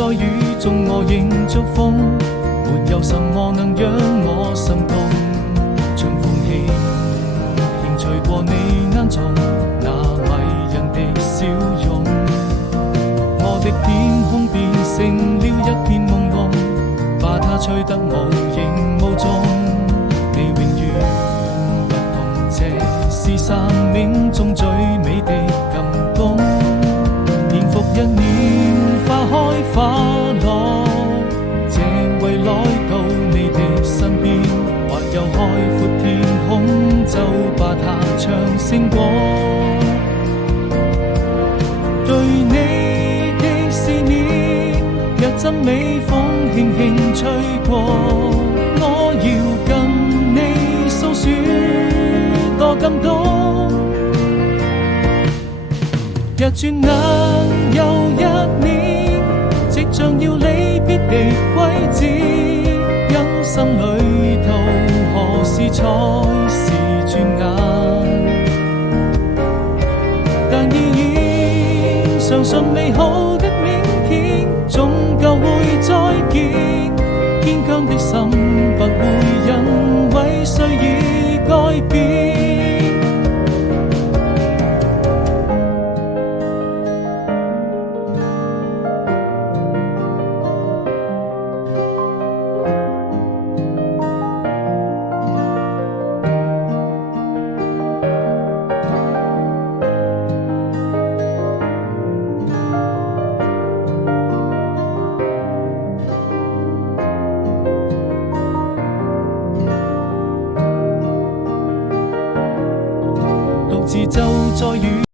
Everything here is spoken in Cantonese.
在雨中我仍祝福，沒有什麼能讓我心動。春風輕輕吹過你眼中那迷人的笑容，我的天空變成了一片朦朧，把它吹得無影無蹤。你永遠不同，這是生命中最美的感動。年復一年，花開花落，這為來到你的身邊，或有海闊天空，就把它唱勝過。對你的思念，若陣微風輕輕吹過，我要跟你訴說多感動。若轉眼又一年，即將要離別的季節，人生旅途何時才是轉眼？但依然相信美好的明天，終究會再見。堅強的心不會因為誰而改變。獨自走在雨